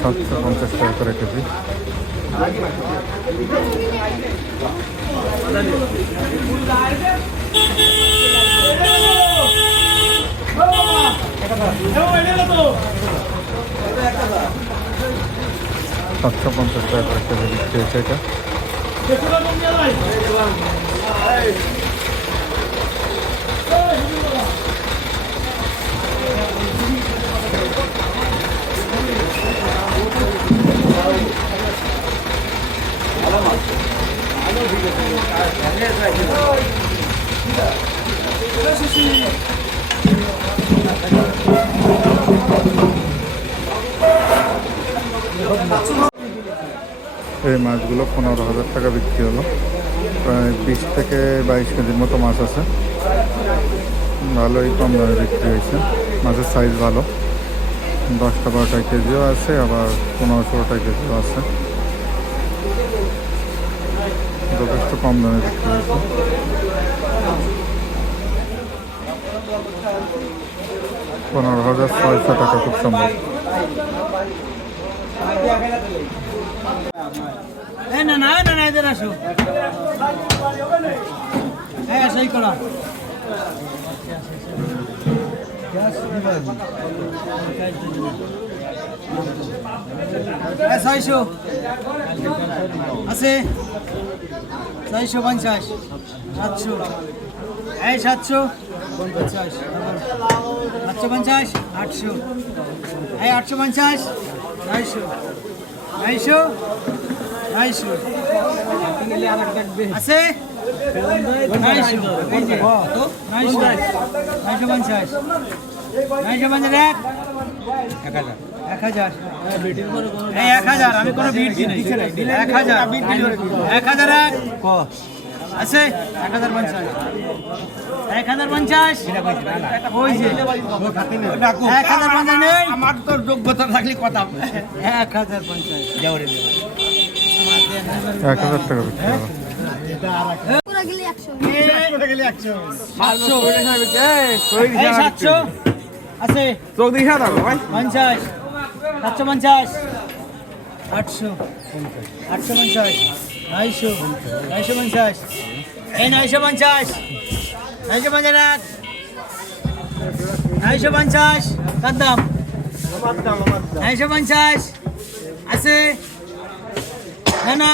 সাতশো পঞ্চাশ টাকা করে কেজি সাতশো পঞ্চাশ টাকা করে কেজি বিক্রি হয়েছে এটা এই মাছগুলো পনেরো হাজার টাকা বিক্রি হলো। প্রায় বিশ থেকে বাইশ কেজির মতো মাছ আছে। ভালোই কম দামে বিক্রি হয়েছে। মাছের সাইজ ভালো। দশটা বারোটা কেজিও আছে, আবার পনেরো ষোলোটা কেজিও আছে। যথেষ্ট কম দামে বিক্রি হয়েছে। পনেরো হাজার ছয়শো টাকা খুব সম্ভব। না না না আসো। সেই করা ছয়শো আছে ছয়শো পঞ্চাশ। সাতশো। এই সাতশো। পঞ্চাশ। সাতশো পঞ্চাশ আটশো। এই আটশো পঞ্চাশ নয়শো। নয়শো নয়শো। আছে? এক হাজার এক হাজার এক হাজার আছে এক হাজার পঞ্চাশ। এক হাজার পঞ্চাশ আমার তো যোগ্যতা থাকলে কথা এক হাজার পঞ্চাশ এক হাজার টাকা বিক্রি হলো পুরো গেলে একশো সাতশো এই সাতশো। আছে। পঞ্চাশ। সাতশো পঞ্চাশ। আটশো। আটশো পঞ্চাশ। নয়শো। নয়শো পঞ্চাশ। এই নয়শো পঞ্চাশ। নয়শো পঞ্চাশ এক নয়শো পঞ্চাশ। কার দাম নয়শো পঞ্চাশ। আছে। না না।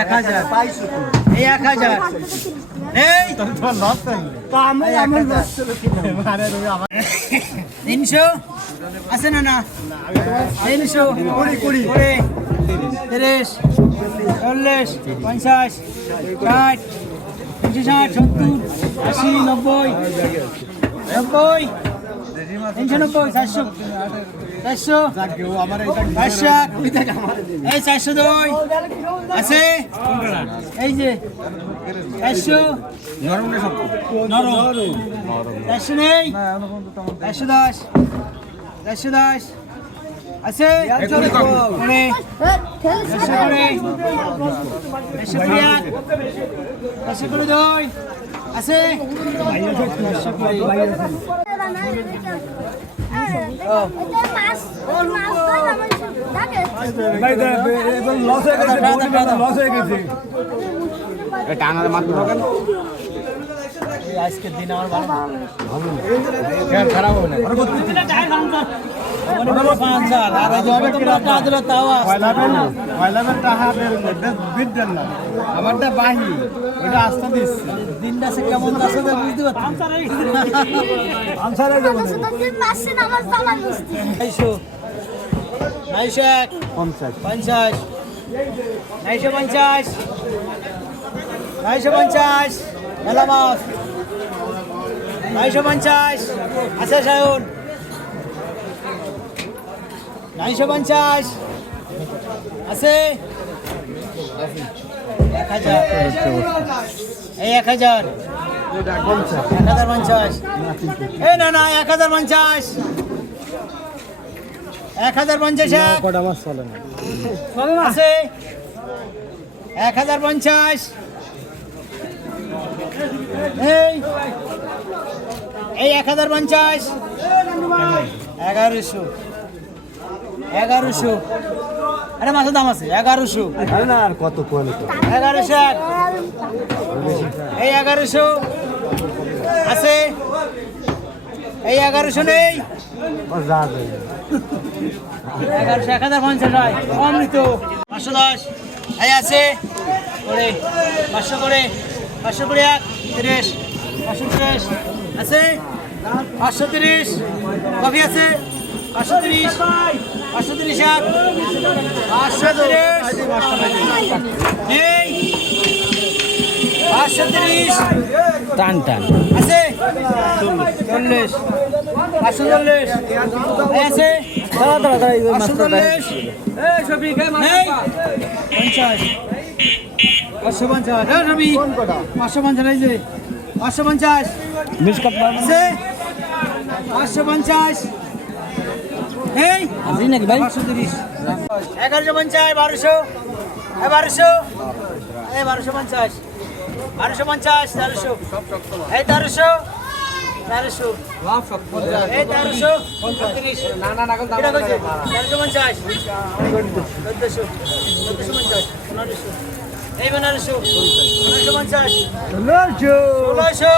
এক হাজার। এই এক হাজার। তিনশো? আছে না না? তিনশো। কুড়ি। কুড়ি তিরিশ চল্লিশ পঞ্চাশ ষাট তিনশো ষাট সত্তর আশি নব্বই নব্বই। এই চারশো। দুই আছে এই যে চারশো। নরম। চারশো নেই? চারশো দশ। চারশো দশ। আছে? কুড়ি চারশো কুড়ি এক চারশো কুড়ি দুই আছে? চারশো কুড়ি মাছ মাছ টানার মাধ্যমে কেন আজকের দিন আমার ভালো খারাপ হবে না? আমারটা বাহি ওটা আস্তে দিচ্ছি। দিনটা সে কেমন আছে তো বুঝতে পারছি এক। পঞ্চাশ। পঞ্চাশ। নয়শো পঞ্চাশ। নয়শো পঞ্চাশ। মেলা মাছ। নয়শো পঞ্চাশ। আছে সায়ন। নয়শো পঞ্চাশ। আছে। এক হাজার। এই এক হাজার। এক হাজার পঞ্চাশ। এই না না এক হাজার পঞ্চাশ। এক হাজার পঞ্চাশ আছে। এক হাজার পঞ্চাশ। এই এই এক হাজার পঞ্চাশ। এগারোশো। এগারোশো। আরে মাছের দাম আছে এগারোশো। কত এগারোশো এক। এই এগারোশো। আছে। এই এগারোশো নেই। এগারোশো এক হাজার পঞ্চাশ হয়। অমৃত পাঁচশো দশ। এই আছে। করে পাঁচশো করে। পাঁচশো করে এক তিরিশ পাঁচশো তিরিশ আছে? পাঁচশো তিরিশ কফি আছে? পাঁচশো তিরিশ পাঁচশো তিরিশ এক পাঁচশো তিরিশ নেই। পাঁচশো তিরিশ টান টান। আছে? চল্লিশ পাঁচশো চল্লিশ আছে? পাঁচশো চল্লিশ। পঞ্চাশ। পাঁচশো পঞ্চাশ। হ্যাঁ রবি। পাঁচশো পঞ্চাশ এই যে। পাঁচশো পঞ্চাশ। পাঁচশো পঞ্চাশ। এই। নাকি ভাই? পাঁচশো তিরিশ। এগারোশো পঞ্চাশ বারোশো। বারোশো। এই বারোশো পঞ্চাশ। বারোশো পঞ্চাশ তেরোশো। এই তেরোশো। তেরোশো। এই তেরোশো। পঁয়ত্রিশ? তেরোশো পঞ্চাশ। চোদ্দশো। চোদ্দশো পঞ্চাশ। পনেরোশো। এই পঞ্চাশ। ষোলোশো। ষোলোশো।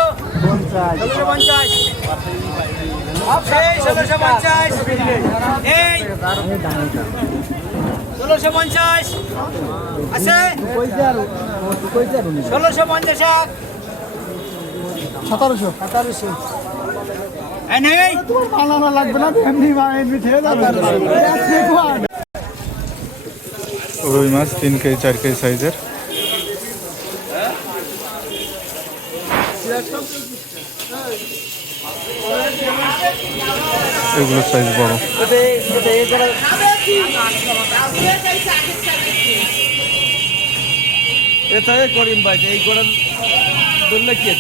পঞ্চাশ। এই ষোলোশো পঞ্চাশ। এই। ষোলোশো পঞ্চাশ। আছে। ষোলোশো পঞ্চাশ এক। সতেরোশো। সতেরোশো। এই নেই। বানানো লাগবে না এমনি এমনি খেয়ে যাবে। রুই মাছ তিন কেজি চার কেজি সাইজের। এগুলোর সাইজ বড়। এটা করিম ভাই এই করেন কি